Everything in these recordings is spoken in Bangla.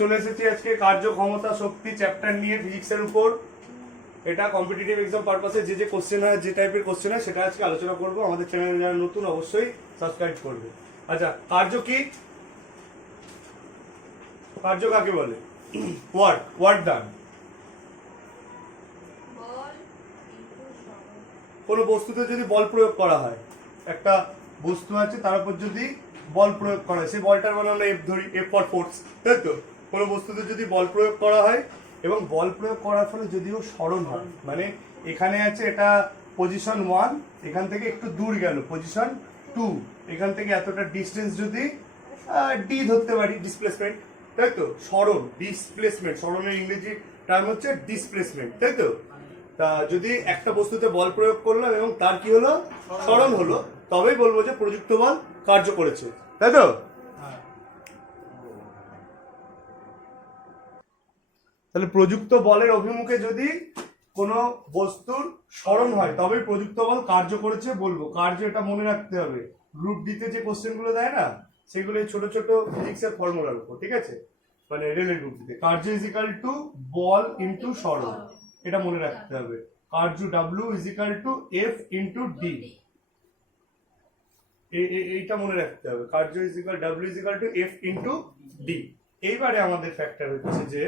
চলে এসেছি আজকে কার্যক্ষমতা শক্তি চ্যাপ্টার নিয়ে ফিজিক্সের উপর। এটা কম্পিটিটিভ এক্সাম পারপাসে যে কোশ্চেন হয়, যে টাইপের কোশ্চেন হয় সেটা আজকে আলোচনা করব। আমাদের চ্যানেলে যারা নতুন অবশ্যই সাবস্ক্রাইব করবে। আচ্ছা, কার্য কি? কার্য কাকে বলে? Work done. কোনো বস্তুতে যদি বল প্রয়োগ করা হয়, একটা বস্তু আছে তার উপর যদি বল প্রয়োগ করা হয়, সেই বলটার মানে আমরা এফ ধরি, এফ ফর ফোর্স, তাই তো? কোনো বস্তুতে যদি বল প্রয়োগ করা হয় এবং বল প্রয়োগ করার ফলে যদিও সরণ হয়, মানে এখানে আছে এটা পজিশন 1, এখান থেকে একটু দূর গেল পজিশন 2, এখান থেকে এতটা ডিস্টেন্স যদি ডি ধরতে পারি, ডিসপ্লেসমেন্ট, তাই তো? সরণ, ডিসপ্লেসমেন্ট, সরণের ইংরেজি টার্ম হচ্ছে ডিসপ্লেসমেন্ট, তাই তো? তা যদি একটা বস্তুতে বল প্রয়োগ করলাম এবং তার কি হলো, সরণ হলো, তবেই বলবো যে প্রযুক্ত বল কার্য করেছে, তাই তো? তাহলে প্রযুক্ত বলের অভিমুখে যদি কোনো বস্তুর সরণ হয় তবেই প্রযুক্ত বল কার্য করেছে বলবো। কার্য এটা মনে রাখতে হবে, গ্রুপ ডিতে যে কোশ্চেন গুলো দেয় না, সেগুলো ছোট ছোট ফিজিক্সের ফর্মুলার উপর, ঠিক আছে? মানে রেলের গ্রুপ ডিতে কার্য is equal two ball into সরণ, এটা মনে রাখতে হবে। কার্য W is equal to F into D, এইটা মনে রাখতে হবে। কার্য is equal W is equal to F into D. এইবারে আমাদের ফ্যাক্টর হচ্ছে যে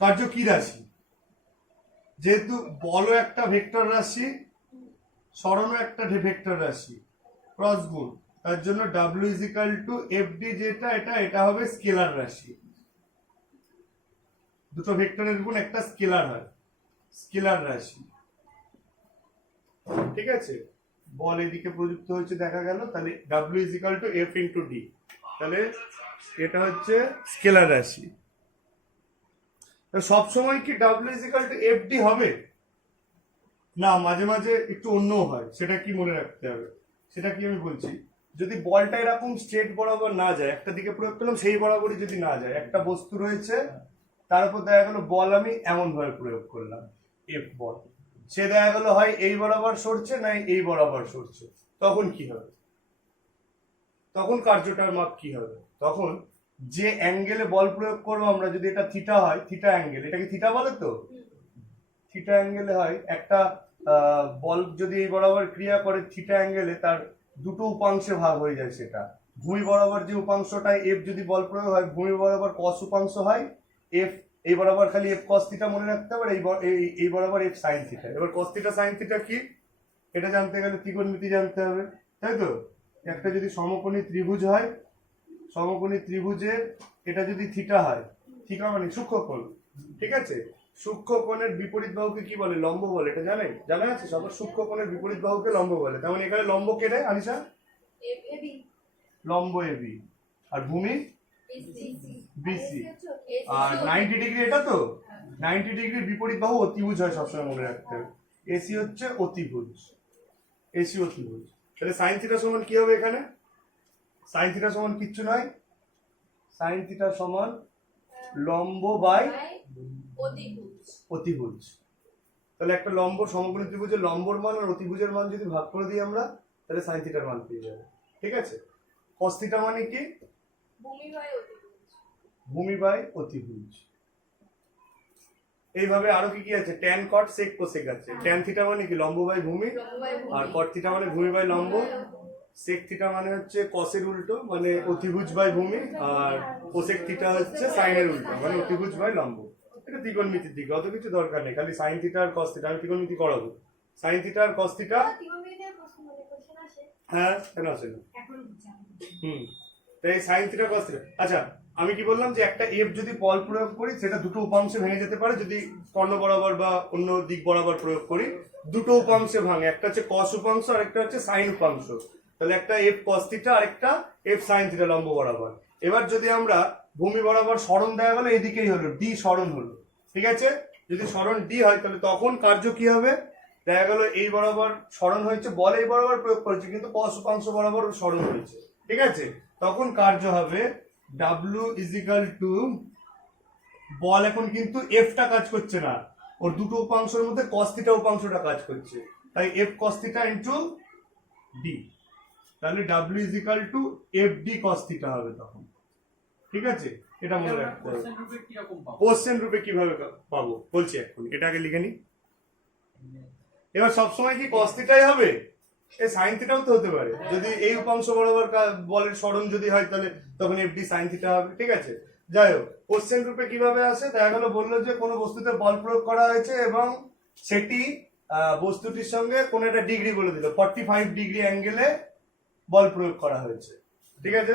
কার্য কি রাশি? যেহেতু বলও একটা ভেক্টর রাশি, সরণও একটা ভেক্টর রাশি, ক্রস গুণ, তার জন্য W is equal to F D, যেটা এটা হবে স্কেলার রাশি। দুটো ভেক্টরের গুণ একটা স্কেলার হয়, স্কেলার রাশি, ঠিক আছে? বল এদিকে প্রযুক্ত হচ্ছে দেখা গেল, তাহলে W is equal to F into D, তাহলে এটা হচ্ছে স্কেলার রাশি। সবসময় কি W is equal to F D হবে না? মাঝে মাঝে একটু অন্য হয়, সেটা কি মনে রাখতে হবে? সেটা কি আমি বলছি, যদি বলটা এরকম স্ট্রেট বরাবর না যায়, একটা দিকে প্রয়োগ করলাম সেই বরাবরই যদি না যায়, একটা বস্তু রয়েছে তার উপর দেখা গেল বল আমি এমন ভাবে প্রয়োগ করলাম, এফ বল, সে দেখা গেল হয় এই বরাবর সরছে না এই বরাবর সরছে, তখন কি হবে? তখন কার্যটার মাপ কি হবে? তখন যে অ্যাঙ্গেলে বল প্রয়োগ করবো আমরা, যদি এটা থিটা হয়, থিটা অ্যাঙ্গেল, এটাকে থিটা বলে তো, থিটা অ্যাঙ্গেলে হয় একটা বল যদি এই বরাবর ক্রিয়া করে থিটা অ্যাঙ্গেলে, তার দুটো উপাংশে ভাগ হয়ে যায়। সেটা ভূমি বরাবর যে উপাংশটায় এফ যদি বল প্রয়োগ হয়, ভূমি বরাবর কস উপাংশ হয়, এফ এই বরাবর খালি এফ কস থিটা মনে রাখতে হবে, এই বরাবর এফ সাইন থিটা। এবার কস থিটা সাইন থিটা কি, এটা জানতে গেলে ত্রিকোণমিতি জানতে হবে, তাই তো? একটা যদি সমকোণী ত্রিভুজ হয়, সমকোণী ত্রিভুজের এটা যদি থিটা হয়, থিটা মানে সূক্ষ্মকোণ, ঠিক আছে? সূক্ষ্মকোণের বিপরীত বাহুকে কি বলে? লম্ব বলে, এটা জানেন? জানা আছে সবার? সূক্ষ্মকোণের বিপরীত বাহুকে লম্ব বলে। তেমন এখানে লম্ব কে দেয় আনিশা? লম্ব এবি, আর ভূমি বিসি, আর 90 ডিগ্রি এটা তো, 90 ডিগ্রির বিপরীত বাহু অতিভুজ হয়, সবসময় মনে রাখতে হবে। এসি হচ্ছে অতিভুজ, এসি অতিভুজ। তাহলে সাইন থিটা সমান কি হবে এখানে? সাইন থিটা সমান কিচ্ছু নয়, সাইন থিটা সমান লম্ব বাই অতিভুজ। তাহলে একটা লম্ব সমকোণী ত্রিভুজের লম্বর মান আর অতিভুজের মান যদি ভাগ করে দিই আমরা, তাহলে সাইন থিটার মান পেয়ে যাবে, ঠিক আছে? কস থিটা মানে কি? ভূমি বাই অতিভুজ। এইভাবে আরো কি কি আছে? ট্যান কট সেক কোসেক আছে। ট্যান থিটা মানে কি? লম্ব বাই ভূমি, আর কট থিটা মানে ভূমি বাই লম্ব, সেক থিটা মানে হচ্ছে কসের উল্টো, মানে অতিভুজ বাই ভূমি, আর কোসেক থিটা হচ্ছে সাইনের উল্টো, মানে অতিভুজ বাই লম্ব। এটা ত্রিকোণমিতির দিকে, অত কিছু দরকার নেই, খালি সাইন থিটা আর কস থিটা। আমি ত্রিকোণমিতি করাবো, সাইন থিটা আর কস থিটা। হ্যাঁ, কেন আসে না? তাই সাইন থিটা কস থিটা। আচ্ছা, আমি কি বললাম যে একটা এফ যদি বল প্রয়োগ করি, সেটা দুটো উপাংশে ভেঙে যেতে পারে। যদি কর্ণ বরাবর বা অন্য দিক বরাবর প্রয়োগ করি, দুটো উপাংশে ভাঙে, একটা হচ্ছে কস উপাংশ আর একটা হচ্ছে সাইন উপাংশ। তাহলে একটা এফ কস থিটা আর একটা এফ সাইন থিটা লম্ব বরাবর। এবার যদি আমরা ভূমি বরাবর সরণ দেখা গেল এদিকেই হলো, ডি সরণ হলো, ঠিক আছে? যদি সরণ ডি হয়, তাহলে তখন কার্য কি হবে? দেখা গেল এই বরাবর সরণ হয়েছে, বল এই বরাবর প্রয়োগ করেছে, কিন্তু কস উপাংশ বরাবর সরণ হয়েছে, ঠিক আছে? তখন কার্য হবে ডাব্লিউ ইজ ইকাল টু, বল এখন কিন্তু এফটা কাজ করছে না, ওর দুটো উপাংশের মধ্যে কস থিটা উপাংশটা কাজ করছে, তাই F cos theta into D. তাহলে W is equal to F D cos theta হবে তখন। ঠিক আছে, এটা মনে রাখতে হবে। কোশ্চেন রূপে কিভাবে পাবো বলছি এক্ষুনি, এটা আগে লিখে নি। এবার সবসময় কি cos থিটাই হবে? এই সাইন থিটাও তো হতে পারে। যদি এই উপাংশ বরাবর বলের সরণ যদি হয় তাহলে তখন এফডি সাইন থিটা হবে, ঠিক আছে। যাই হোক, কোশ্চেন রূপে কিভাবে আসে দেখা গেল, বললো যে কোনো বস্তুতে বল প্রয়োগ করা হয়েছে এবং সেটি বস্তুটির সঙ্গে কোন একটা ডিগ্রি বলে দিল, 45 ডিগ্রি অ্যাঙ্গেলে বল প্রয়োগ করা হয়েছে, ঠিক আছে,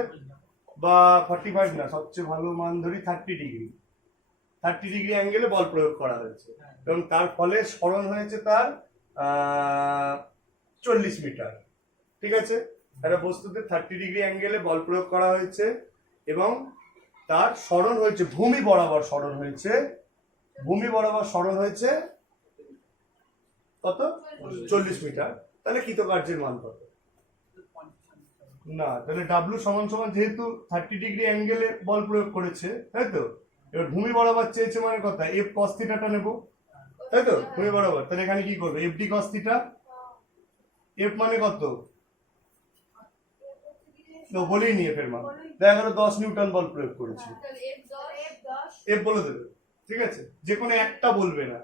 বা 45 না, সবচেয়ে ভালো মান ধরি 30 ডিগ্রি, 30 ডিগ্রি অ্যাঙ্গেলে বল প্রয়োগ করা হয়েছে এবং তার ফলে সরণ হয়েছে তার 40 মিটার, ঠিক আছে। একটা বস্তুতে 30 ডিগ্রি অ্যাঙ্গেলে বল প্রয়োগ করা হয়েছে এবং তার সরণ হয়েছে ভূমি বরাবর সরণ হয়েছে, ভূমি বরাবর সরণ হয়েছে কত? 40 মিটার। তাহলে কৃতকার্যের মান কত? না, তাহলে ডাব্লু সমান সমান, যেহেতু 30 ডিগ্রি অ্যাঙ্গেলে বল প্রয়োগ করেছে, তাই তো, এবার ভূমি বরাবর চেয়েছে মানে কথা এফ কস থিটাটা নেব, তাই তো, ভূমি বরাবর। তাহলে এখানে কি করবে? F D cos theta, F মানে কত? বলেই নি এফ এর মান, দেখা গেল 10 নিউটন বল প্রয়োগ করেছে, এফ বলে দেবে, ঠিক আছে, যে কোনো একটা বলবে না,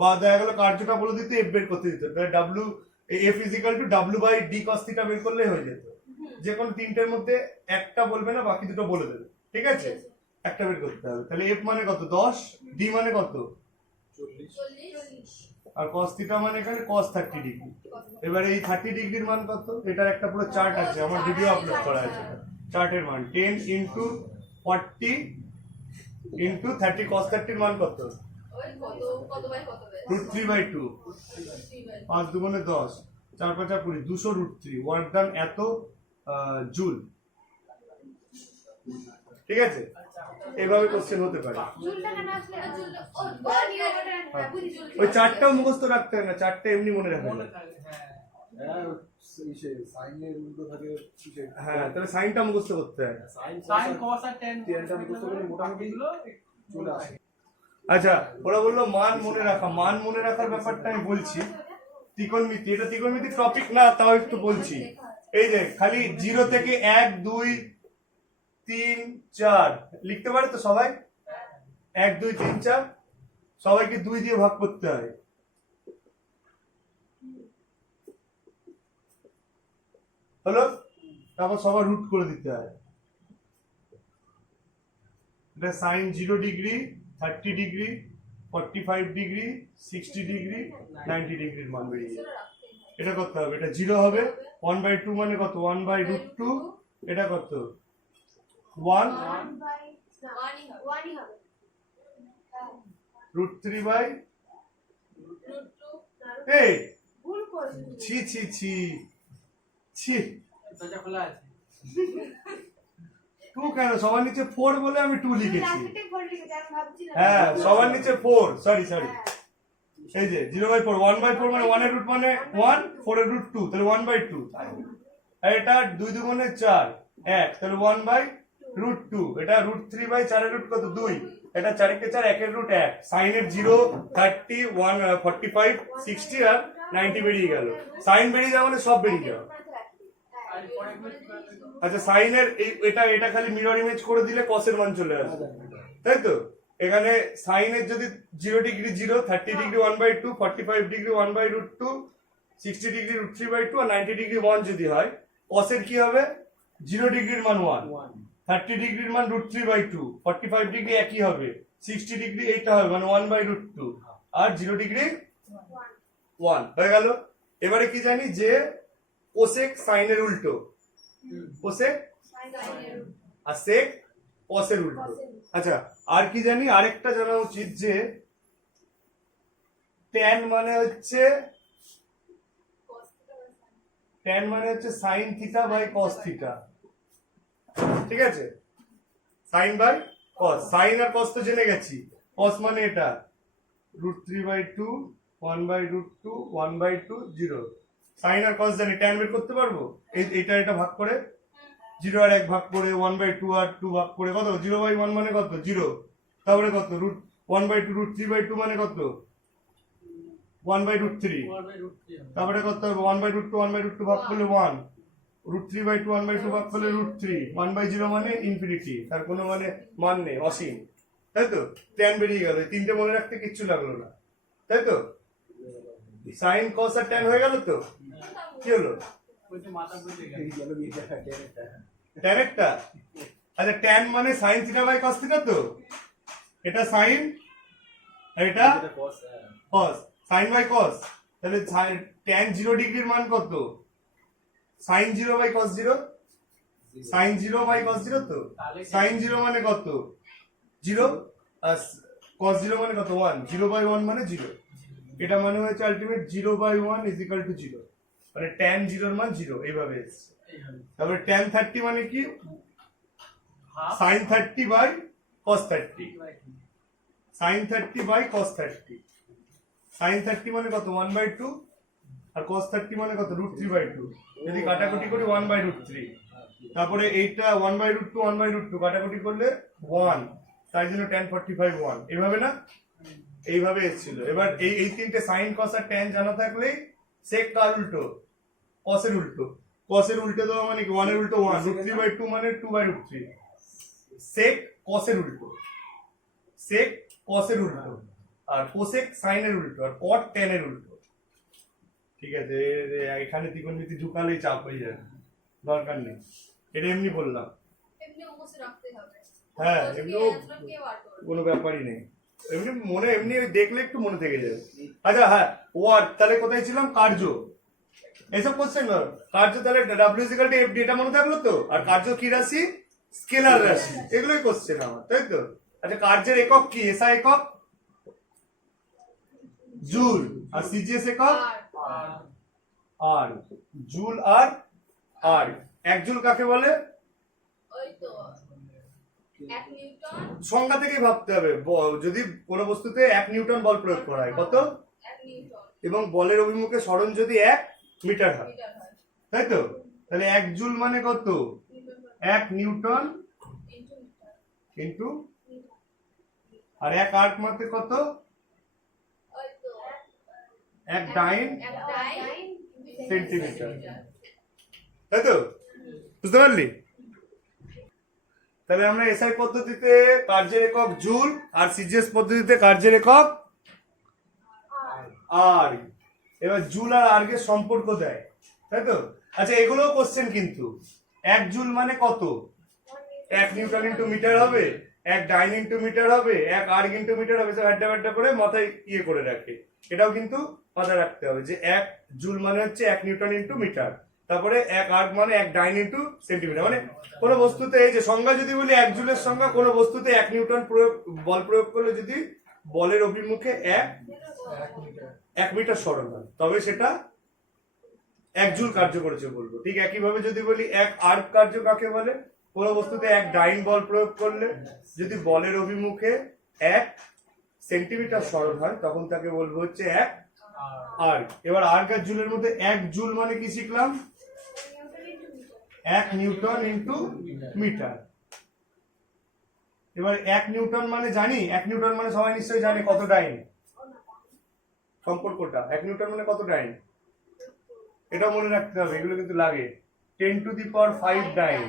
বা দেখা গেল কার্যটা বলে দিতে এফ বের করতে দিত, তাহলে W F equal to W by D cos theta বের করলেই হয়ে যেত। যে কোনো তিনটের মধ্যে একটা বলবে না, বাকি দুটো বলে দেবে, ঠিক আছে, একটা বের করতে হবে। তাহলে এফ মানে কত? 10, ডি মানে কত? 40, আর cos থিটা মানে এখানে cos 30 ডিগ্রি। এবারে এই 30 ডিগ্রির মান কত? এটার একটা পুরো চার্ট আছে, আমার ভিডিও আপলোড করা আছে, চার্টের মান 10 ইনটু 40 ইনটু 30, cos 30 এর মান কত? √3/2, 5 দুগুণে 10, 4 5 20, 200 √3, ওয়ার্ক ডান এত জুল, ঠিক আছে। এভাবে কোশ্চেন হতে পারে। ওই চারটাও মুখস্থ রাখতে হয় না, চারটা এমনি মনে রাখা যায়। হ্যাঁ, তাহলে সাইনটা মুখস্থ করতে হয়। আচ্ছা, ওরা বললো মান মনে রাখা, মান মনে রাখার ব্যাপারটা আমি বলছি। ত্রিকোণমিতি, এটা ত্রিকোণমিতির টপিক না, তাও একটু বলছি। এই যে খালি 0 থেকে 1 2 3 4 লিখতে পারে তো সবাই? 1 2 3 4 সবাইকে 2 দিয়ে ভাগ করতে হয়, হলো, তারপর সবার রুট করে দিতে হয়। এটা sine 0 degree, 30 degree, 45 degree, 60 degree, 90 ডিগ্রির মান বেরিয়ে যাবে। এটা করতে হবে, এটা 0 হবে, 1/2 মানে কত? 1/√2, এটা কত? 1 √3/, এই ছি ছি ছি ছি, 2 কেন? সবার নিচে 4 বলে আমি 2 লিখেছি। হ্যাঁ, সবার নিচে 4, সরি এই যে 0/4, 1/4 মানে 1 এর রুট মানে 1, 4 এর রুট 2, তাহলে 1/2, আর এটা 2 দুগুণে 4, 1, তাহলে 1/√2, এটা √3/4 এর রুট কত? 2, এটা 4 কে 4, 1 এর রুট 1, সাইনের 0 30 1 45 60 আর 90 বেরিয়ে গেল। সাইন বেরিয়ে যাওয়া মানে সব বেরিয়ে যাওয়া। আচ্ছা, সাইনের এটা খালি মিরর ইমেজ করে দিলে কসের মান চলে আসবে, তাই তো। এখানে সাইনের যদি 0 ডিগ্রি 0, 30 ডিগ্রি 1/2, 45 ডিগ্রি 1/√2, 60 ডিগ্রি √3/2 আর 90 ডিগ্রি 1 যদি হয়, কসের কি হবে? 0 ডিগ্রির মান 1, 30 ডিগ্রির মান √3/2, 45 ডিগ্রি একই হবে, 60 ডিগ্রি এইটা হবে মানে 1/√2, আর 0 ডিগ্রি 1 হয়ে গেল। এবারে কি জানি যে কোসেক সাইনের উল্টো, কোসেক আর সেক কসের উল্টো। আচ্ছা, আর কি জানি? আরেকটা জানা উচিত যে ট্যান মানে হচ্ছে sine theta by cos theta, ঠিক আছে, সাইন বাই কস। সাইন আর কস তো জেনে গেছি, কস মানে এটা √3/2, 1/√2, 1/2, 0। সাইন আর কস জানি, ট্যান বের করতে পারবো। এটা ভাগ করে 0 আর 1 ভাগ করে 1/2 আর 2 ভাগ করে কত? 0/1 মানে কত? 0, তারপরে কত? 1/2 √3/2 মানে কত? 1/√3, তারপরে কত হবে? 1/√2 1/√2 ভাগ করলে 1, √3/2 1/2 ভাগ করলে √3 1/0 মানে ইনফিনিটি, তার কোনো মানে মান নেই, অসীম, তাই তো? tan বেরিয়ে গেল, এই তিনটে মনে রাখতে কিচ্ছু লাগলো না, তাই তো? সাইন কস আর tan হয়ে গেল তো, কি হলো? tan একটা, আচ্ছা tan মানে sin theta by cos theta, তো এটা sin আর এটা cos, sin বাই cos, তাহলে tan 0 ডিগ্রির মান কত? sin 0 by cos 0, sin 0 by cos 0, তো sin 0 মানে কত? 0, আর cos 0 মানে কত? 1, 0 বাই 1 মানে 0, এটা মানে হচ্ছে ultimate 0 by 1 is equal to 0, মানে tan 0 এর মান 0, এইভাবে এসেছে। তারপরে tan 30 মানে কি? sin 30 by cos 30, sin 30 by cos 30, sin 30 মানে কত? 1/2, আর cos 30 মানে কত? √3/2, যদি কাটাকুটি করি 1/√3, তারপরে এইটা 1/√2 1/√2 কাটাকুটি করলে 1, তাই জন্য tan 45 1, এইভাবে না, এইভাবে এসেছিল। এবার এই তিনটে sin cos আর tan জানা থাকলেই sec কার উল্টো, cos এর উল্টো, cos এর উল্টো দেওয়া মানে কি? 1 এর উল্টো 1, √3/2 মানে 2/√3, sec cos এর উল্টো, sec cos এর উল্টো, আর cosec sin এর উল্টো, আর cot tan এর উল্টো। ঠিক আছে, এখানে ত্রিকোণমিতি ঢুকালেই চাপ হয়ে যাবে, দরকার নেই, এটা এমনি বললাম। হ্যাঁ, এমনিও কোনো ব্যাপারই নেই, এমনি মনে এমনি দেখলে একটু মনে থেকে যাবে। আচ্ছা হ্যাঁ, ওয়ার্ক, তাহলে কোথায় ছিলাম? কার্য, এইসব কোশ্চেন কার্য, তাহলে W = FD, এটা মনে থাকলো তো? আর কার্য কি রাশি? স্কেলার রাশি, এগুলোই কোশ্চেন আমার, তাই তো? আচ্ছা, কার্যের একক কি? SI একক জুল, আর CGS একক আর, জুল আর আর। এক জুল কাকে বলে? সংজ্ঞা থেকে ভাবতে হবে, যদি কোনো বস্তুতে 1 নিউটন বল প্রয়োগ করা হয়, কত? এবং বলের অভিমুখে সরণ যদি 1 মিটার হয়, তাই তো? তাহলে 1 জুল মানে কত? 1 নিউটন ইন্টু, আর 1 আর্ক মানে কত? 1 ডাইন সেন্টিমিটার, তাই তো? বুঝতে পারলি? তাহলে আমরা এসআই পদ্ধতিতে কার্যের একক জুল, আর সিজিএস পদ্ধতিতে কার্যের একক আর। এবার জুল আর আর্গের সম্পর্ক দেয়, তাই তো? আচ্ছা, এগুলো কোশ্চেন কিন্তু 1 জুল মানে কত? 1 নিউটন ইন্টু মিটার হবে, 1 ডাইন ইন্টু মিটার হবে, 1 আর্গ ইন্টু মিটার হবে, সব আড্ডা করে মাথায় ইয়ে করে রাখে। এটাও কিন্তু মাথায় রাখতে হবে যে 1 জুল মানে হচ্ছে 1 নিউটন ইন্টু মিটার, তারপরে 1 আর্গ মানে 1 ডাইন ইন্টু সেন্টিমিটার। মানে কোনো বস্তুতে, এই যে সংজ্ঞা যদি বলি 1 জুলের সংজ্ঞা, কোনো বস্তুতে 1 নিউটন বল প্রয়োগ করলে যদি বলের অভিমুখে 1 মিটার সরণ হয়, তবে সেটা 1 জুল কার্য করেছে বলবো। ঠিক একইভাবে যদি বলি 1 আর্ক কার্য কাকে বলে? কোনো বস্তুতে 1 ডাইন বল প্রয়োগ করলে যদি বলের অভিমুখে 1 সেন্টিমিটার সরণ হয়, তখন তাকে বলবো হচ্ছে 1 আর্ক। এবার আর্ক আর জুলের মধ্যে 1 জুল মানে কি শিখলাম? 1 নিউটন ইন্টু মিটার। এবার 1 নিউটন মানে জানি, 1 নিউটন মানে সবাই নিশ্চয়ই জানে কত ডাইন, সম্পর্কটা 1 নিউটন মানে কত ডাইন, এটা মনে রাখতে হবে, এগুলো কিন্তু লাগে। 10⁵ ডাইন,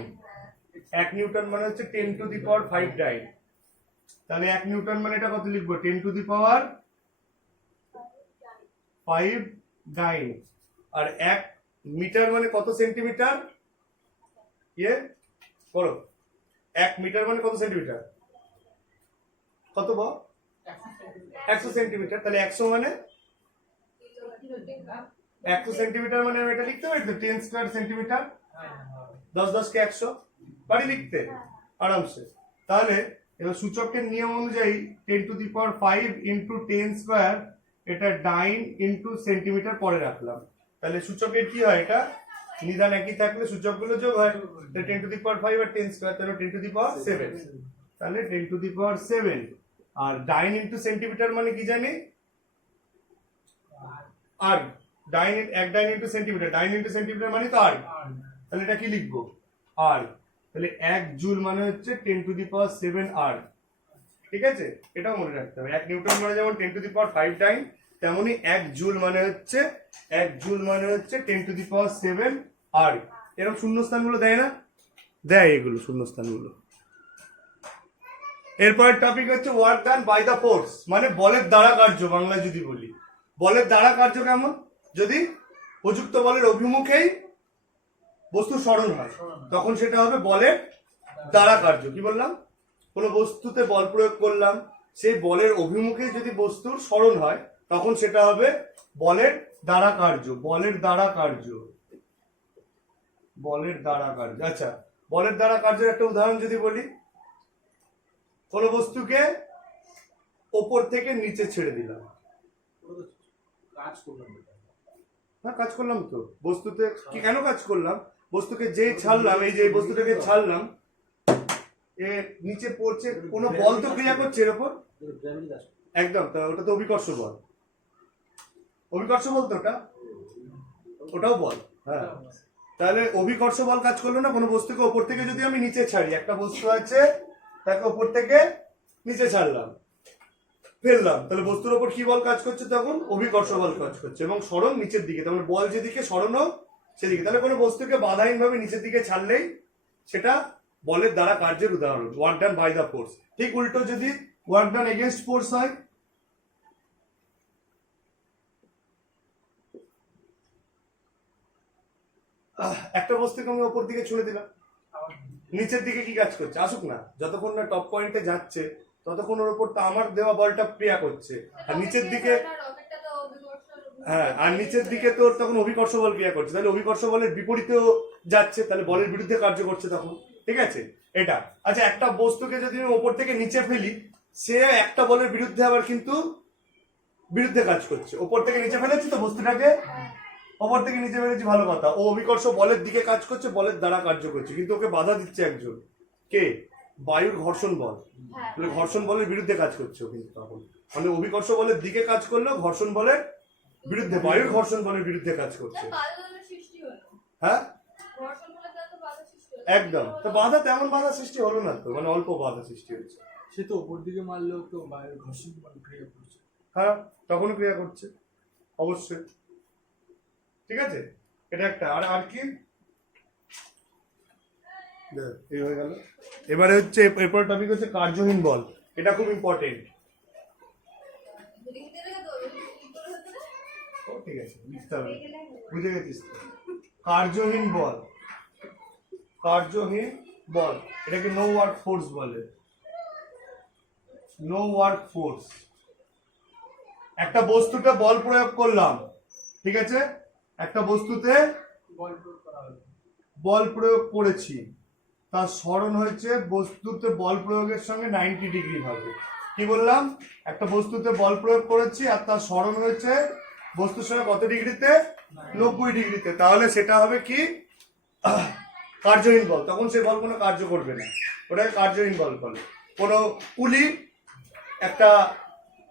1 নিউটন মানে হচ্ছে 10⁵ ডাইন। তাহলে 1 নিউটন মানে এটা কত লিখবো? 10⁵ ডাইন। আর 1 মিটার মানে কত সেন্টিমিটার? ইয়ে করো, 1 মিটার মানে কত সেন্টিমিটার? কত বল? 100 সেন্টিমিটার। তাহলে 100 মানে 100 সেন্টিমিটার মানে আমি এটা লিখতে পারি তো, 10 স্কয়ার সেন্টিমিটার, 10 10 কে 100 পারি লিখতে আরামসে। তাহলে এবার সূচকের নিয়ম অনুযায়ী 10⁵ ইন্টু 10 স্কয়ার, এটা ডাইন ইন্টু সেন্টিমিটার পরে রাখলাম। তাহলে সূচকের কি হয়? এটা নিদান একই থাকলে সূচকগুলো যোগ হয়, 10⁵ আর 10 স্কয়ার, তাহলে 10⁷। তাহলে 10⁷। আর ডাইন ইন্টু সেন্টিমিটার মানে কি জানি? আর্গ। ডাইন, 1 ডাইন ইন্টু সেন্টিমিটার, ডাইন ইন্টু সেন্টিমিটার মানে তো আর্গ। তাহলে এটা কি লিখবো? আর্গ। তাহলে 1 জুল মানে হচ্ছে 10⁷ আর্গ। ঠিক আছে, এটাও মনে রাখতে হবে। 1 নিউটন মানে যেমন 10⁵ ডাইন, তেমনি 1 জুল মানে হচ্ছে 10⁷ আর্গ। এরকম শূন্যস্থানগুলো দেয় না, দেয় এগুলো শূন্যস্থানগুলো। এরপরের টপিক হচ্ছে work done by the force, মানে বলের দ্বারা কার্য। বাংলায় যদি বলি বলের দ্বারা কার্য কেমন, যদি প্রযুক্ত বলের অভিমুখেই বস্তু সরণ হয় তখন সেটা হবে বলের দ্বারা কার্য। কি বললাম, কোনো বস্তুতে বল প্রয়োগ করলাম, সেই বলের অভিমুখে যদি বস্তুর সরণ হয় তখন সেটা হবে বলের দ্বারা কার্য। বলের দ্বারা কার্য, বলের দ্বারা কার্য। আচ্ছা, বলের দ্বারা কার্যের একটা উদাহরণ যদি বলি, কোন বস্তুকে ওপর থেকে নিচে ছেড়ে দিলাম, হ্যাঁ কাজ করলাম তো। বস্তুতে কি কেন কাজ করলাম, বস্তুকে যেই ছাড়লাম, এই যে বস্তুটাকে ছাড়লাম, এ নিচে পড়ছে, কোনো বল তো ক্রিয়া করছে এর উপর, একদম। তা ওটা তো অভিকর্ষ বল, অভিকর্ষ বল তো ওটা, ওটাও বল। হ্যাঁ, তাহলে অভিকর্ষ বল কাজ করলো না। কোনো বস্তুকে ওপর থেকে যদি আমি নিচে ছাড়ি, একটা বস্তু আছে তাকে ওপর থেকে নিচে ছাড়লাম, ফেললাম, তাহলে বস্তুর ওপর কি বল কাজ করছে, তখন অভিকর্ষ বল কাজ করছে, এবং সরণ নিচের দিকে, তাহলে বল যেদিকে সরণও সেদিকে। তাহলে কোনো বস্তুকে বাধাহীন ভাবে নিচের দিকে ছাড়লেই সেটা বলের দ্বারা কার্যের উদাহরণ, work done by the force. ঠিক উল্টো যদি ওয়ার্ক ডান এগেইনস্ট ফোর্স হয়, একটা বস্তুকে আমি ওপর দিকে ছুঁড়ে দিলাম, নিচের দিকে কি কাজ করছে, আসুক না, যতক্ষণ না টপ পয়েন্টে যাচ্ছে ততক্ষণ ওর উপর তো আমার দেওয়া বলটা ক্রিয়া করছে, আর নিচের দিকে, হ্যাঁ, আর নিচের দিকে তো তখন অভিকর্ষ বল ক্রিয়া করছে, তাহলে অভিকর্ষ বলের বিপরীতেও যাচ্ছে, তাহলে বলের বিরুদ্ধে কার্য করছে তখন। ঠিক আছে এটা। আচ্ছা, একটা বস্তুকে যদি আমি ওপর থেকে নিচে ফেলি, সে একটা বলের বিরুদ্ধে আবার কিন্তু বিরুদ্ধে কাজ করছে। ওপর থেকে নিচে ফেলেছি তো বস্তুটাকে, ওপর থেকে নিচে ফেলেছি, ভালো কথা, ও অভিকর্ষ বলের দিকে কাজ করছে, বলের দ্বারা কার্য করছে, কিন্তু ওকে বাধা দিচ্ছে একজন, কে, বায়ুর ঘর্ষণ বল। তাহলে ঘর্ষণ বলের বিরুদ্ধে কাজ করছে ও কিন্তু তখন, মানে অভিকর্ষ বলের দিকে কাজ করলেও ঘর্ষণ বলের বিরুদ্ধে, বায়ুর ঘর্ষণ বলের বিরুদ্ধে কাজ করছে। হ্যাঁ একদম, তো বাধা তেমন বাধা সৃষ্টি হলো না তো, মানে অল্প বাধা সৃষ্টি হয়েছে। সে তো উপর দিকে মারলেও তো বায়ুর ঘর্ষণ বল ক্রিয়া করছে। হ্যাঁ, তখন ক্রিয়া করছে অবশ্যই। ঠিক আছে, এটা একটা। আর আর কি এই হয়ে গেল। এবারে হচ্ছে এরপর টপিক হচ্ছে কার্যহীন বল। এটা খুব ইম্পর্টেন্ট। ঠিক আছে, লিখতে হবে, বুঝে গেছিস তো। কার্যহীন বল, কার্যহীন বল, এটাকে নো ওয়ার্ক ফোর্স বলে। নো ওয়ার্ক ফোর্স, একটা বস্তুতে বল প্রয়োগ করলাম, ঠিক আছে, একটা বস্তুতে বল প্রয়োগ করেছি, তার সরণ হয়েছে বস্তুতে বল প্রয়োগের সঙ্গে 90 ডিগ্রি ভাবে। কি বললাম, একটা বস্তুতে বল প্রয়োগ করেছি আর তার সরণ হয়েছে বস্তুর সঙ্গে কত ডিগ্রিতে, 90 ডিগ্রিতে, তাহলে সেটা হবে কি, কার্যহীন বল। তখন সে বল কোনো কার্য করবে না, ওটাকে কার্যহীন বল বলে। কোনো কুলি একটা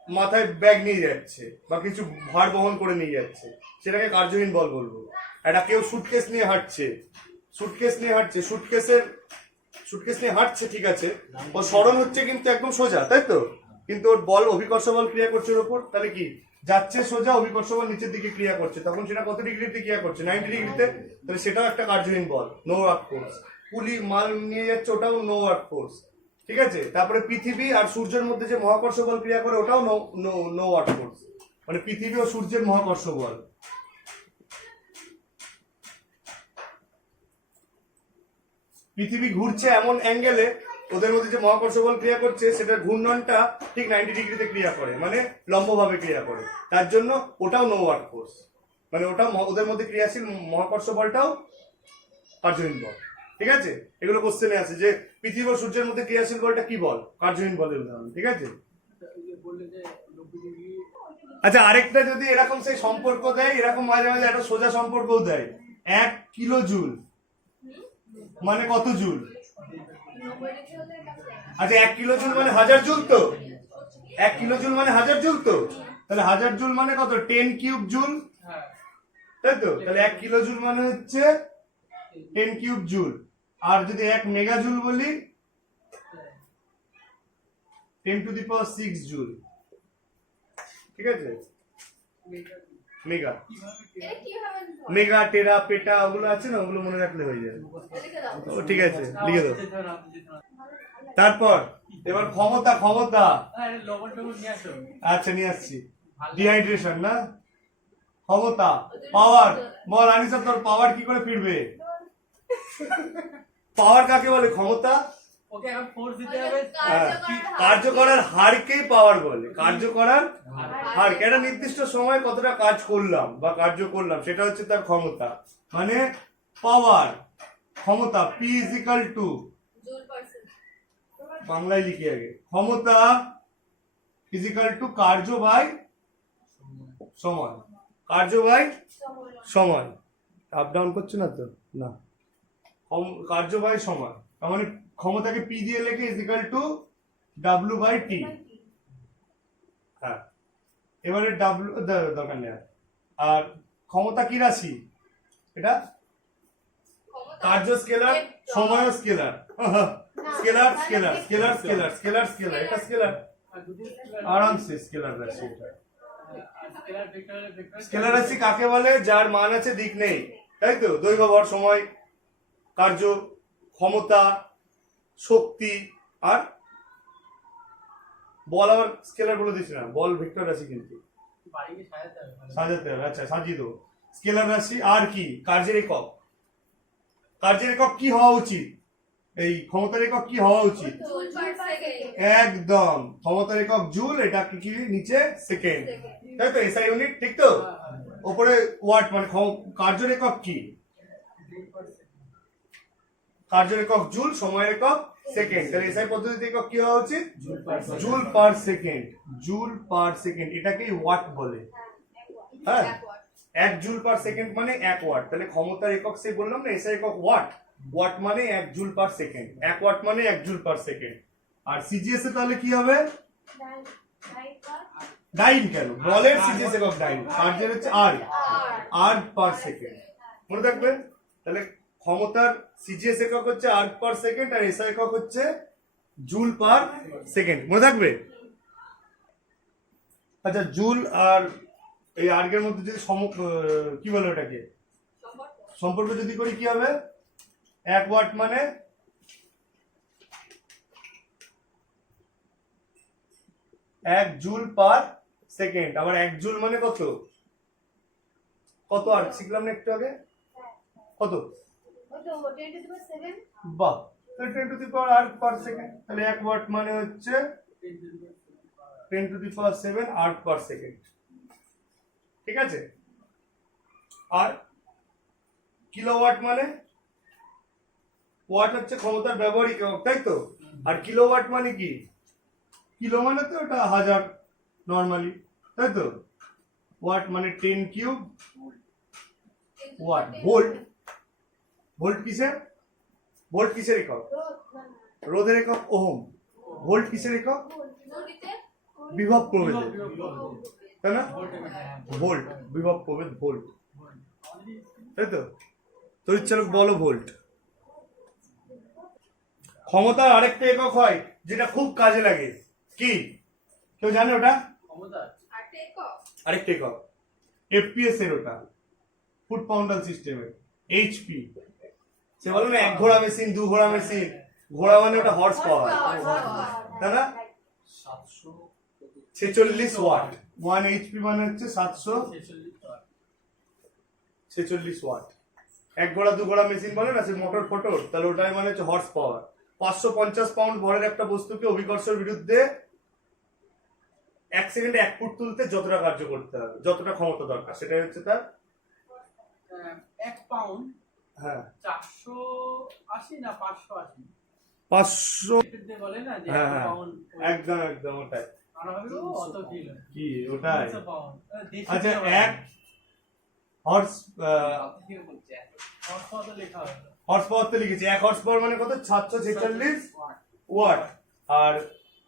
মাথায় ব্যাগ নিয়ে যাচ্ছে বা কিছু ভার বহন করে নিয়ে যাচ্ছে, সেটাকে কার্যহীন বল বলবো। একটা কেউ সুটকেস নিয়ে হাঁটছে, সুটকেস নিয়ে হাঁটছে, ঠিক আছে, ও সরণ হচ্ছে কিন্তু একদম সোজা, তাই তো, কিন্তু ওর বল অভিকর্ষ বল ক্রিয়া করছে ওর উপর, তাহলে কি যাচ্ছে সোজা, অভিকর্ষ বল নিচের দিকে ক্রিয়া করছে, তখন সেটা কত ডিগ্রিতে ক্রিয়া করছে, 90 ডিগ্রিতে, তাহলে সেটাও একটা কার্যহীন বল, নো ওয়ার্ক ফোর্স। কুলি মাল নিয়ে যাচ্ছে, ওটাও নো ওয়ার্ক ফোর্স। ঠিক আছে, তারপরে পৃথিবী আর সূর্যের মধ্যে যে মহাকর্ষ বল ক্রিয়া করে, ওটাও নো ওয়ার্ক ফোর্স, মানে পৃথিবী ও সূর্যের মহাকর্ষ বল। পৃথিবী ঘুরছে এমন অ্যাঙ্গেলে, ওদের মধ্যে যে মহাকর্ষ বল ক্রিয়া করছে সেটার ঘূর্ণনটা ঠিক 90 ডিগ্রিতে ক্রিয়া করে, মানে লম্বভাবে ক্রিয়া করে, তার জন্য ওটাও নো ওয়ার্ক ফোর্স, মানে ওটা ওদের মধ্যে ক্রিয়াশীল মহাকর্ষ বলটাও কার্যহীন বল। ঠিক আছে, এগুলো কোশ্চেনে আছে যে পৃথিবী ও সূর্যের মধ্যে ক্রিয়াশীল বলটা কি বল, কার্যহীন বলের উদাহরণ। ঠিক আছে, আচ্ছা, আরেকটা যদি এরকম সেই সম্পর্ক দেয়, এরকম মাঝে মাঝে একটা সোজা সম্পর্কও দেয়, 1 কিলো জুল মানে কত জুল, আচ্ছা 1 কিলো জুল মানে 1000 জুল, তো 1 কিলো জুল মানে 1000 জুল, তো তাহলে 1000 জুল মানে কত, 10 কিউব জুল, তাই তো, তাহলে 1 কিলো জুল মানে হচ্ছে 10 কিউব জুল। আর যদি 1 মেগা জুল বলি, 10 টু দি পাওয়ার 6 জুল। ঠিক আছে, মেগা কিভাবে এটা কিভাবে হয়? মেগা টেরা পেটা ওগুলো আছে না, ওগুলো মনে রাখলে হয়ে যাবে। লিখে দাও। ও ঠিক আছে, লিখে দাও। তারপর এবার ক্ষমতা, ক্ষমতা লবণ টবণ নিয়ে আসো। আচ্ছা নিয়ে আসছি। ডিহাইড্রেশন না, ক্ষমতা, পাওয়ার। বল আনিসা, তোর পাওয়ার কি করে ফিরবে? পাওয়ার কাকে বলে? ক্ষমতা। ওকে এখন ফোর্স দিতে হবে। কার্য করার হারকেই পাওয়ার বলে। কার্য করার হার, একটা নির্দিষ্ট সময় কতটা কাজ করলাম বা কার্য করলাম, সেটা হচ্ছে তার ক্ষমতা। মানে পাওয়ার, ক্ষমতা, P is equal to, joule percent. বাংলায় লিখি আগে, ক্ষমতা is equal to কার্য বাই সময়। কার্য বাই সময়। আপ ডাউন করছে না তো? না, কার্য বাই সময়। তার মানে ক্ষমতাকে পি দিয়ে লেখে is equal to W by T. হ্যাঁ, এবারে ডাব্লিউ দরকার নেই। আর ক্ষমতা কি রাশি? এটা কার্য স্কেলার, সময় scalar. Scalar scalar scalar scalar scalar scalar, এটা স্কেলার, আরামসে স্কেলার রাশি। এটা স্কেলার রাশি কাকে বলে? যার মান আছে দিক নেই, তাই তো? দৈর্ঘ্য, ভর, সময়, কার্য, ক্ষমতা, শক্তি। আর বল আবার স্কেলার বলে দিচ্ছি না, বল ভেক্টর রাশি, কিন্তু বাড়িকে সাজাতে হবে। সাজাতে হবে। আচ্ছা সাজিয়ে দেবো। স্কেলার রাশি আর কি? কার্যের একক। কার্যের একক কি হওয়া উচিত? এই ক্ষমতার একক কি হওয়া উচিত? Joule per second. একদম, ক্ষমতার একক জুল, এটা কি নিচে সেকেন্ড, তাই তো? এসআই ইউনিট, ঠিক তো? ওপরে ওয়াট, মানে কার্যের একক কি? কার্যের একক জুল, সময়ের একক সেকেন্ড। তাহলে এসআই পদ্ধতিতে একক কি হওয়া উচিত? Joule per second. Joule per second, এটাকেই ওয়াট বলে। হ্যাঁ, 1 জুল পার সেকেন্ড মানে 1 ওয়াট। তাহলে ক্ষমতার একক সে বললাম না, এসআই একক ওয়াট। ওয়াট মানে 1 জুল পার সেকেন্ড, 1 ওয়াট মানে 1 জুল পার সেকেন্ড। আর সিজিএস এ তাহলে কি হবে? ডাইন। কেন? বলের সিজিএস একক ডাইন, কার্যের হচ্ছে আর, আর পার সেকেন্ড। মনে থাকবে? তাহলে ক্ষমতার সিজিএস একক হচ্ছে আর পার সেকেন্ড, আর এসআই একক হচ্ছে জুল পার সেকেন্ড। মনে থাকবে? আচ্ছা, জুল আর এই আর্গের মধ্যে যদি কি বলে ওটাকে, সম্পর্ক যদি করি কি হবে? 1 ওয়াট মানে 1 জুল পার সেকেন্ড। আবার 1 জুল মানে কত? কত আর শিখলাম না একটু আগে? কত? বাহ, 10 to the power R per second. তাহলে 1 ওয়াট মানে হচ্ছে 10 to the power 7 R per second. ঠিক আছে? আর কিলোওয়াট মানে, ওয়াট হচ্ছে ক্ষমতার ব্যবহারিক একক, তাই তো? আর কিলোওয়াট মানে কি? কিলো মানে তো ওটা হাজার নরমালি, তাই তো? ওয়াট মানে 10 কিউব ওয়াট। ভোল্ট, ভোল্ট কিসের? ভোল্ট কিসের একক? রোধের একক ওহম। ভোল্ট কিসের একক? বিভব প্রভেদ, তাই না? ভোল্ট, বিভব প্রভেদ ভোল্ট, তাই তো? তড়িৎচালক বল ভোল্ট। ক্ষমতার আরেকটা একক হয় যেটা খুব কাজে লাগে, কি কেউ জানে ওটা? আরেকটা একক এফপিএস এর, ওটা ফুট পাউন্ডাল সিস্টেমের, এইচপি। সে বলে না 1 ঘোড়া মেশিন, 2 ঘোড়া মেশিন। ঘোড়া মানে ওটা হর্স পাওয়ার, তাই না? 46 ওয়াট। 1 এইচপি মানে হচ্ছে 746 ওয়াট। 1 ঘোড়া 2 ঘোড়া মেশিন বলে না, সে মোটর ফটোর, তাহলে ওটাই মানে হচ্ছে হর্স পাওয়ার। 550 পাউন্ড ভরের একটা বস্তুকে অভিকর্ষের বিরুদ্ধে 1 সেকেন্ডে 1 ফুট তুলতে যতটা কার্য করতে হবে, যতটা ক্ষমতা দরকার, সেটাই হচ্ছে তার 1 পাউন্ড। হ্যাঁ, 480 না 580? 500। বলে না যে হ্যাঁ 1 হ্যাঁ, পাউন্ড। একদম একদম ওটাই। আর হবে অত কিলো কি ওটাই? 300 পাউন্ড। আচ্ছা, 1 হর্স হর্স পাওয়ার লেখা হবে। হর্স পাওয়ার তো লিখেছি। 1 হর্স পাওয়ার মানে কত? 746 ওয়াট। আর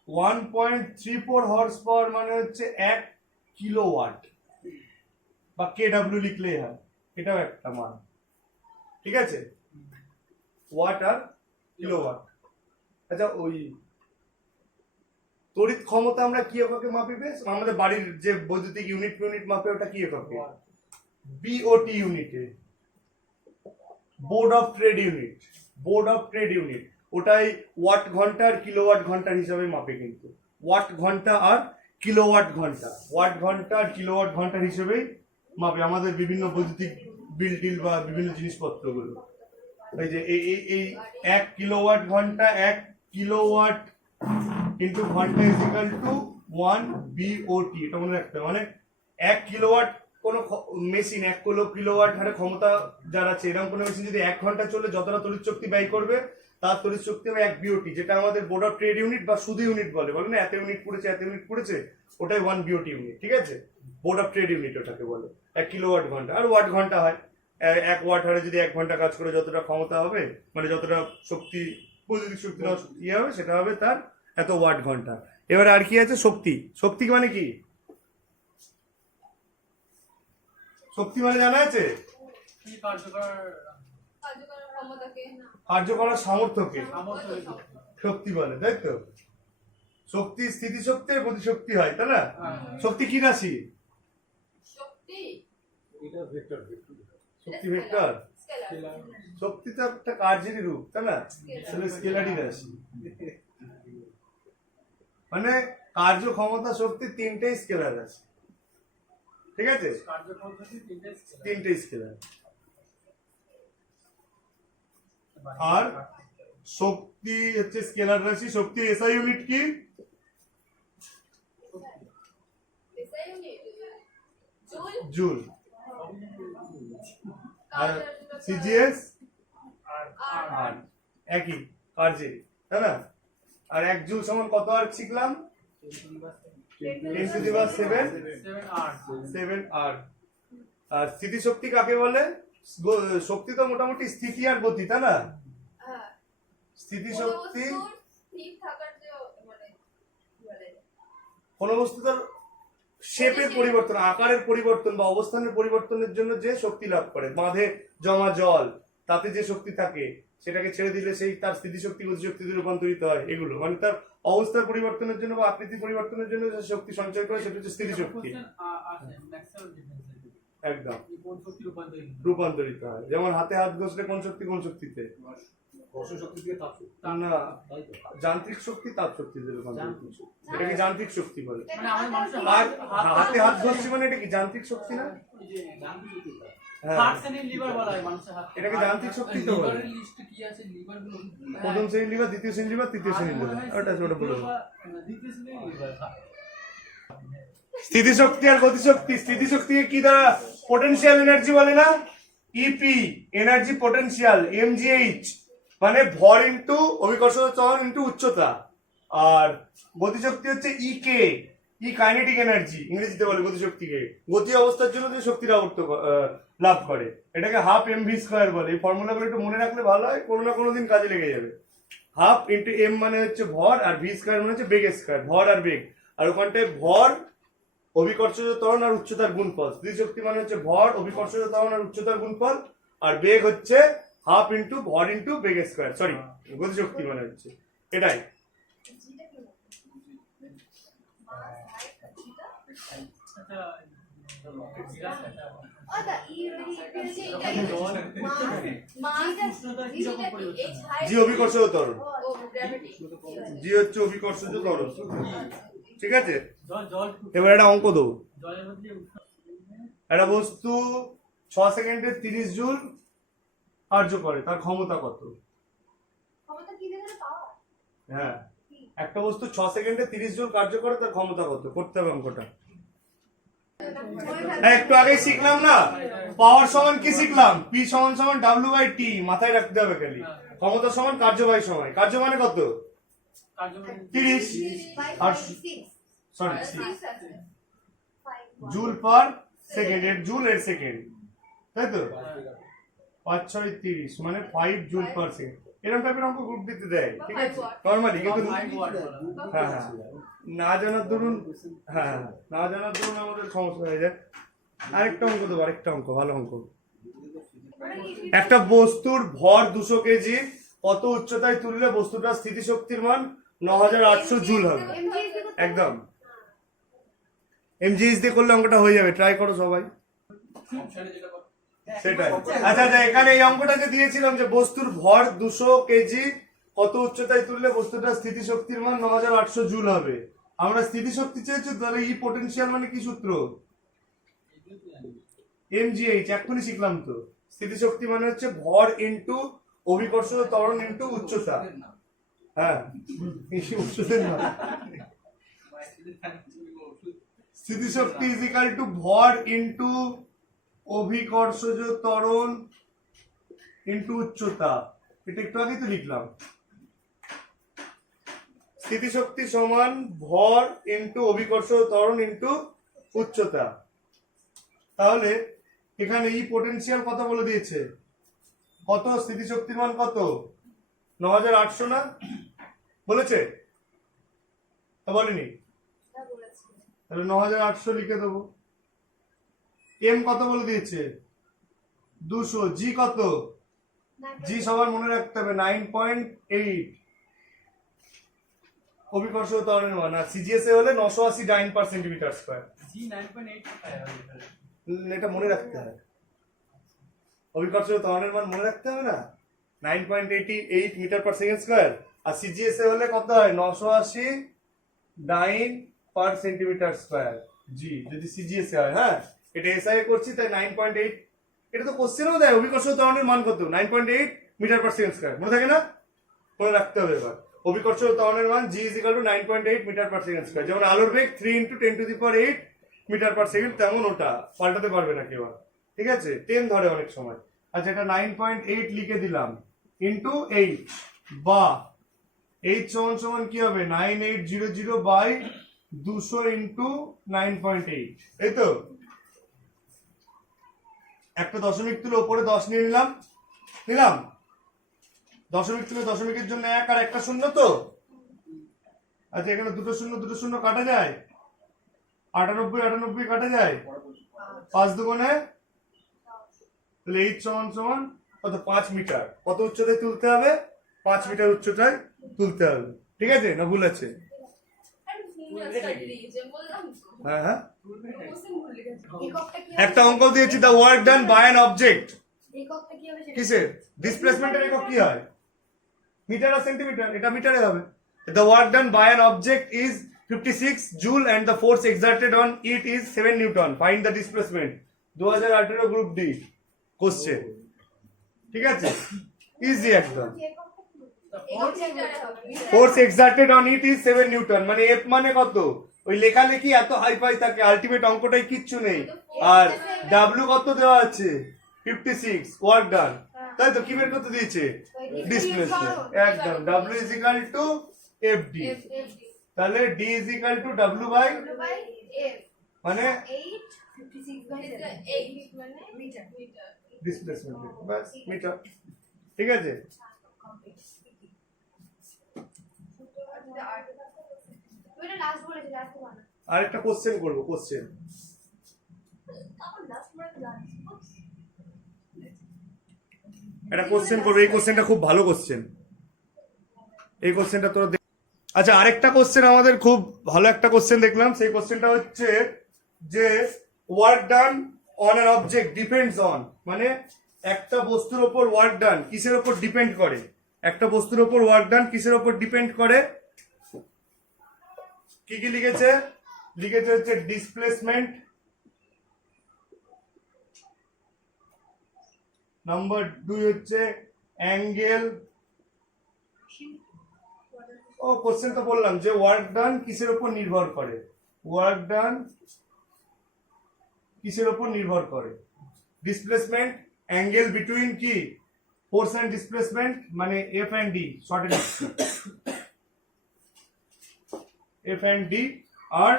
1.34 হর্স পাওয়ার মানে হচ্ছে 1 কিলোওয়াট, বা কেডব্লিউ লিখলেই হয়, এটাও একটা মান। ঠিক আছে? ওয়াট আর কিলোওয়াট। আচ্ছা, ওই তড়িৎ ক্ষমতা আমরা কি এককে মাপি বেশ? আমাদের বাড়ির যে বৈদ্যুতিক ইউনিট মাপে ওটা কি এককে? বিওটি ইউনিটে, বোর্ড অফ ট্রেড ইউনিট। ওটাই ওয়াট ঘন্টা আর কিলোওয়াট ঘন্টার হিসাবে মাপে, কিন্তু ওয়াট ঘন্টা আর কিলোওয়াট ঘন্টা, ওয়াট ঘন্টা আর কিলোওয়াট ঘন্টার হিসেবেই মাপে আমাদের বিভিন্ন বৈদ্যুতিক বিল টিল বা বিভিন্ন জিনিসপত্রগুলো। এই যে এই 1 কিলোওয়াট ঘন্টা, 1 কিলোওয়াট ইন্টু ঘন্টা ইজ ইকুয়াল টু 1 বিওটি। এটা মনে রাখতে হবে। মানে 1 কিলোওয়াট কোনো মেশিন 1 কিলোওয়াট হারে ক্ষমতা যার আছে, এরকম কোনো মেশিন যদি 1 ঘন্টা চলে যতটা তড়িৎ শক্তি ব্যয় করবে তার তড়িৎ শক্তি হবে 1 বিওটি, যেটা আমাদের বোর্ড অফ ট্রেড ইউনিট বা শুধু ইউনিট বলে না, এত ইউনিট পড়েছে ওটাই 1 বিওটি ইউনিট। ঠিক আছে, বোর্ড অফ ট্রেড ইউনিট ওটাকে বলে। 1 কিলোওয়াট ঘন্টা আর ওয়াট ঘন্টা হয় 1 ওয়াট হারে যদি 1 ঘন্টা কাজ করে যতটা ক্ষমতা হবে, মানে যতটা শক্তি বৈদ্যুতিক শক্তি ইয়ে হবে, সেটা হবে তার এত ওয়াট ঘন্টা। এবারে আর কি আছে? শক্তি মানে কি? শক্তি মানে জানা আছে? কি কার্যকর কার্যকর ক্ষমতাকে কার্য করার সামর্থ্যকে সামর্থ্য শক্তি বলে, তাই তো? শক্তি স্থিতিশক্তি আর গতিশক্তি হয়, তাই না? হ্যাঁ। শক্তি কি রাশি? শক্তি শক্তি ভেক্টর। স্কেলার শক্তি তো একটা কার্যেরই রূপ, তাই না? তাহলে স্কেলারই রাশি। মানে কার্য ক্ষমতা শক্তি তিনটেই স্কেলার রাশি। ঠিক আছে, কার্যপদ্ধতি তিনটেই স্কেলার। আর শক্তি হচ্ছে স্কেলার রাশি। শক্তির এসআই ইউনিট কি? SI unit joule joule. আর সিজিএস আর একই কার্যের, তাই না? আর 1 জুল সমান কত আর্ক শিখলাম? 10⁷ আর্ক। আর স্থিতিশক্তি কাকে বলে? শক্তি তো মোটামুটি স্থিতি আর গতি, তাই না? হ্যাঁ স্থিতিশক্তি স্থির থাকার যে মানে কি বলে কোনো বস্তু তার শেপের পরিবর্তন, আকারের পরিবর্তন বা অবস্থানের পরিবর্তনের জন্য যে শক্তি লাভ করে। বাঁধে জমা জল, তাতে যে শক্তি থাকে সেটাকে ছেড়ে দিলে সেই তার স্থিতিশক্তি গতিশক্তিতে রূপান্তরিত হয়। এগুলো মানে তার অবস্থার পরিবর্তনের জন্য বা আকৃতি পরিবর্তনের জন্য যে শক্তি সঞ্চয় করে সেটা হচ্ছে স্থিতিশক্তি। একদম রূপান্তরিত হয়। যেমন হাতে হাত ঘষলে কোন শক্তিতে? না, যান্ত্রিক শক্তি তাপ শক্তিতে রূপান্তরিত। এটাকে যান্ত্রিক শক্তি বলে। আর হাতে হাত ঘষছে মানে এটা কি যান্ত্রিক শক্তি না? হ্যাঁ, এটাকে যান্ত্রিক শক্তি তো বলে। প্রথম শ্রেণীর লিভার, দ্বিতীয় শ্রেণীর লিভার, তৃতীয় শ্রেণীর লিভার, ওটা বলে। স্থিতিশক্তি আর গতিশক্তি। স্থিতিশক্তিকে কি দ্বারা? পোটেনশিয়াল এনার্জি বলে না? ইপি এনার্জি পোটেনশিয়াল, এমজিএইচ মানে ভর ইন্টু অভিকর্ষজ ত্বরণ ইন্টু উচ্চতা। আর গতিশক্তি হচ্ছে ইকে, ই কাইনেটিক এনার্জি ইংরেজিতে বলে গতিশক্তিকে। গতি অবস্থার জন্য যে শক্তির লাভ করে, এটাকে হাফ এমভি স্কয়ার বলে। এই ফর্মুলাগুলো একটু মনে রাখলে ভালো হয়, কোনো না কোনো দিন কাজে লেগে যাবে। হাফ ইন্টু এম মানে হচ্ছে ভর, আর ভি স্কয়ার মানে হচ্ছে বেগ স্কয়ার, ভর আর বেগ। আর ওখানটায় ভর, অভিকর্ষজ ত্বরণ আর উচ্চতার গুণফল। স্থিতিশক্তি মানে হচ্ছে ভর, অভিকর্ষজ ত্বরণ আর উচ্চতার গুণফল। আর বেগ হচ্ছে হাফ ইন্টু ভর ইন্টু বেগ স্কয়ার। সরি, গতিশক্তি মানে হচ্ছে এটাই। জি অভিকর্ষজ ত্বরণ, জি হচ্ছে অভিকর্ষজ ত্বরণ। ঠিক আছে, এবার একটা অঙ্ক দেবো। একটা বস্তু 6 সেকেন্ডে 30 জুল কার্য করে, তার ক্ষমতা কত? হ্যাঁ, একটা বস্তু 6 সেকেন্ডে 30 জুল কার্য করে, তার ক্ষমতা কত? করতে হবে অঙ্কটা। একটু আগেই শিখলাম না, পাওয়ার সমান কি শিখলাম? পি সমান সমান ডাব্লিউ বাই টি, মাথায় রাখতে হবে খালি। ক্ষমতা সমান কার্য বাই সময়। কার্য মানে কত? 30 আর সরি জুল পার সেকেন্ড, এর জুল এর সেকেন্ড, তাই তো? 5 6 30 মানে 5 জুল পার সেকেন্ড। এরকম টাইপের অঙ্ক গ্রুপ দিতে দেয়, ঠিক আছে, নরমালি। কিন্তু হ্যাঁ হ্যাঁ না জানার দরুন, হ্যাঁ না জানার দরুন আমাদের সমস্যা হয়ে যায়। আরেকটা অঙ্ক দেবো, আরেকটা অঙ্ক, ভালো অঙ্ক। একটা বস্তুর ভর 200 কেজি, কত উচ্চতায় তুললে বস্তুটার স্থিতিশক্তির মান 9800 জুল হবে? একদম এমজিএস দিয়ে করলে অঙ্কটা হয়ে যাবে, ট্রাই করো সবাই। সেটাই। আচ্ছা আচ্ছা, এখানে এই অঙ্কটা যে দিয়েছিলাম যে বস্তুর ভর 200 কেজি, কত উচ্চতায় তুললে বস্তুটা স্থিতিশক্তির মান 9800 জুল হবে। আমরা স্থিতিশক্তি চেয়েছি, তাহলে ই পোটেনশিয়াল মানে কি সূত্র? এমজিএইচ, এক্ষুনি শিখলাম তো। স্থিতিশক্তি মানে হচ্ছে ভর ইনটু অভিকর্ষ ত্বরণ ইনটু উচ্চতা। হ্যাঁ, উচ্চতার না। স্থিতিশক্তি ইজ ইকাল টু ভর ইনটু অভিকর্ষজ ত্বরণ ইনটু উচ্চতা। এটা একটু আগেই তো লিখলাম। স্থিতিশক্তি সমান ভর ইনটু অভিকর্ষজ ত্বরণ ইনটু উচ্চতা। তাহলে এখানে ই পোটেনশিয়াল কত বলে দিয়েছে? কত? স্থিতিশক্তির মান কত? 9800 না বলেছে? তা বলেনি? তাহলে 9800 লিখে দেবো। এম কত বলে দিয়েছে? 200। জি কত? জি সবার মনে রাখতে হবে 9.8 অভিকর্ষ ত্বরণের মান। আর সিজিএস হলে 980 ডাইন পার সেন্টিমিটার স্কয়ার। জি 9.8 এটা মনে রাখতে হবে, অভিকর্ষ ত্বরণের মান মনে রাখতে হবে না, 9.88 মিটার পার সেকেন্ড স্কয়ার। আর সিজিএস হলে কত হয়? 980 ডাইন পার সেন্টিমিটার স্কয়ার। জি যদি সিজিএস হয়। হ্যাঁ, এটা এসআই করছি তাই 9.8। এটা তো কোশ্চেনও দেয় অভিকর্ষ ত্বরণের মান কত? 9.8 মিটার পার সেকেন্ড স্কয়ার। মনে থাকে না? মনে রাখতে হবে। এবার অভিকর্ষ ত্বরণের মান G is equal to 9.8 metre per second square. যেমন আলোর বেগ 3 × 10⁸ মিটার পার সেকেন্ড, তেমন ওটা পাল্টাতে পারবে না কেউ। ঠিক আছে, 10 ধরে অনেক সময়। আচ্ছা, এটা 9.8 লিখে দিলাম ইন্টু 8, বা এইচ সমান সমান কি হবে? 9800/200 ইন্টু 9.8। এই তো একটা দশমিক তুলে ওপরে 10 নিয়ে নিলাম। দশমিক তুলে দশমিকের জন্য 1 আর একটা শূন্য তো। আচ্ছা, এখানে দুটো শূন্য কাটা যায়, 98 কাটা যায়, 5 দুগুণে, তাহলে এইচ সমান সমান কত? 5 মিটার। কত উচ্চতায় তুলতে হবে? 5 মিটার উচ্চতায় তুলতে হবে। ঠিক আছে না ভুল আছে? হ্যাঁ হ্যাঁ, একটা অঙ্ক দিয়েছি, the work done by an object. কিসের? ডিসপ্লেসমেন্টের একক কি হয়? মিটার আর সেন্টিমিটার। এটা মিটারে হবে। The work done by an object is 56 joule and the force exerted on it is 7 newton. Find the displacement. 2018 group D question. ঠিক আছে, ইজি একদম। Force exerted on it is 7 newton, মানে এফ মানে কত? ওই লেখালেখি এত হাই ফাই থাকে, আলটিমেট অঙ্কটাই কিচ্ছু নেই। আর ডাব্লিউ কত দেওয়া আছে? 56 ওয়ার্ক ডান। তাই তো, কি বের করতে দিয়েছে? ডিসপ্লেসমেন্ট। একদম, W is equal to F D. তাহলে D is equal to W by F, মানে 8 মানে মিটার। ডিসপ্লেসমেন্ট বাস মিটার। ঠিক আছে, আরেকটা কোশ্চেন করবো। কোশ্চেন একটা কোশ্চেন করবো। এই কোশ্চেনটা খুব ভালো কোশ্চেন। এই কোশ্চেনটা তোরা দেখ। আচ্ছা, আরেকটা কোশ্চেন আমাদের খুব ভালো একটা কোশ্চেন দেখলাম। সেই কোশ্চেনটা হচ্ছে যে work done on an object depends on, মানে একটা বস্তুর ওপর ওয়ার্ক ডান কিসের ওপর ডিপেন্ড করে? একটা বস্তুর ওপর ওয়ার্ক ডান কিসের ওপর ডিপেন্ড করে? কি কি লিখেছে? লিখেছে হচ্ছে ডিসপ্লেসমেন্ট, নাম্বার 2 হচ্ছে অ্যাঙ্গেল। ও কোশ্চেন তো বললাম যে ওয়ার্ক ডান কিসের উপর নির্ভর করে? ওয়ার্ক ডান কিসের উপর নির্ভর করে? ডিসপ্লেসমেন্ট, অ্যাঙ্গেল বিটুইন কি? ফোর্স এন্ড ডিসপ্লেসমেন্ট, মানে F and D, short F and D, আর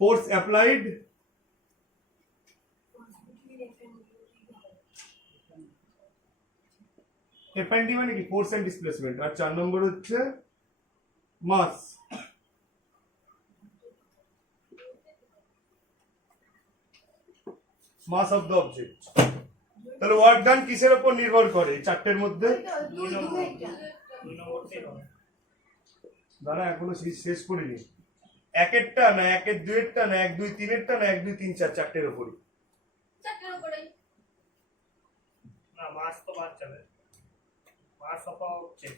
force applied F and D মানে কি? Force and displacement. আর 4 নম্বর হচ্ছে mass. Mass of the object. তাহলে ওয়ার্ক ডান কিসের উপর নির্ভর করে? এই চারটের মধ্যে দাঁড়া, এখনো শেষ করিনি। একেরটা না একের দুয়েরটা না 1 2 3এরটা না 1 2 3 4 চারটের উপরই? চারটের উপরে। না মাস তো বাদ যাবে, মাস অপা হচ্ছে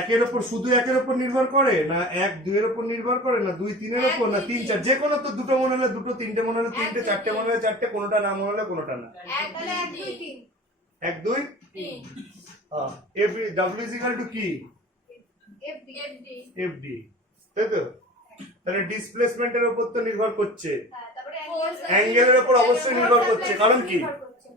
একের উপর শুধু একের উপর নির্ভর করে না 1 2 এর উপর নির্ভর করে না 2 3 এর উপর না 3 4, যে কোনো তো দুটো মনে হলে দুটো, তিনটে মনে হলে তিনটে, চারটে মনে হলে চারটে, কোনোটা না মনে হলে কোনোটা না। এক তাহলে 1 2 3 1 2 তিন। F W is equal two কি? FD FD. এফডি, তাই তো? তাহলে ডিসপ্লেসমেন্টের উপর তো নির্ভর করছে, হ্যাঁ তারপরে Force অ্যাঙ্গেলের উপর অবশ্যই নির্ভর করছে, কারণ কি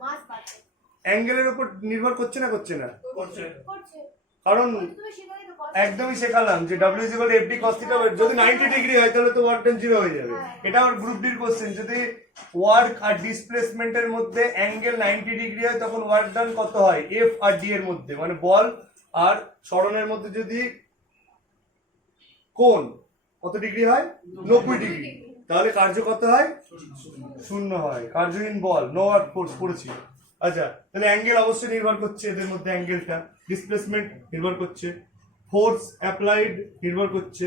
মাস বাড়ছে অ্যাঙ্গেলের উপর নির্ভর করছে না করছে না? করছে। করছে কারণ তুমি শিখাই তো cos একদমই শেখালাম যে W is equal to FD cos theta, যদি 90 ডিগ্রি হয় তাহলে তো ওয়ার্ক ডান 0 হয়ে যাবে। এটা আমার গ্রুপ ডির কোশ্চেন, যদি ওয়ার্ক আর ডিসপ্লেসমেন্টের মধ্যে অ্যাঙ্গেল 90 ডিগ্রি হয় তখন ওয়ার্ক ডান কত হয়? F আর D এর মধ্যে, মানে বল আর সরণের মধ্যে যদি কোণ কত ডিগ্রি হয়? 90 ডিগ্রি, তাহলে কার্য কত হয়? 0 হয়, কার্যহীন বল, নো ওয়ার্ক ফোর্স পড়েছি। আচ্ছা, তাহলে অ্যাঙ্গেল অবশ্যই নির্ভর করছে, এদের মধ্যে অ্যাঙ্গেলটা, ডিসপ্লেসমেন্ট নির্ভর করছে, ফোর্স অ্যাপ্লাইড নির্ভর করছে।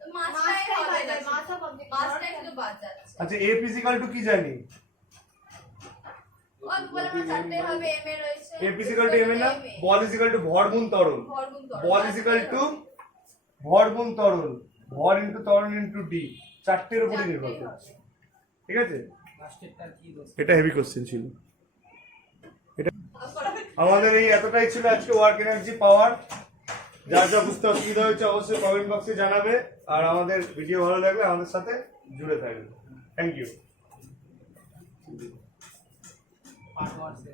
তো মাসটাই হবে না, মাস অফ অবজেক্ট মাসটাই শুধু বাদ যাচ্ছে। আচ্ছা, এ ফিজিক্যাল টু কি জানি? ও বলে আমার চারটে হবে, এম এ রয়েছে। A physical two M A না, বল ইজ ইকুয়াল টু ভর গুণ ত্বরণ, ভর গুণ ত্বরণ। বল ইজ ইকুয়াল টু ভর গুণ ত্বরণ, ভর ইনটু ত্বরণ ইনটু ডি, চারটের উপরই নির্ভর করছে। ঠিক আছে, লাস্টেরটা কি দোষ? এটা হেভি কোশ্চেন ছিল। আমাদের এই এতটাই ছিল আজকে ওয়ার্ক এনার্জি পাওয়ার। যার যা বুঝতে অসুবিধা হয়েছে অবশ্যই কমেন্ট বক্সে জানাবে, আর আমাদের ভিডিও ভালো লাগলে আমাদের সাথে জুড়ে থাকবে। Thank you. পার্ট 1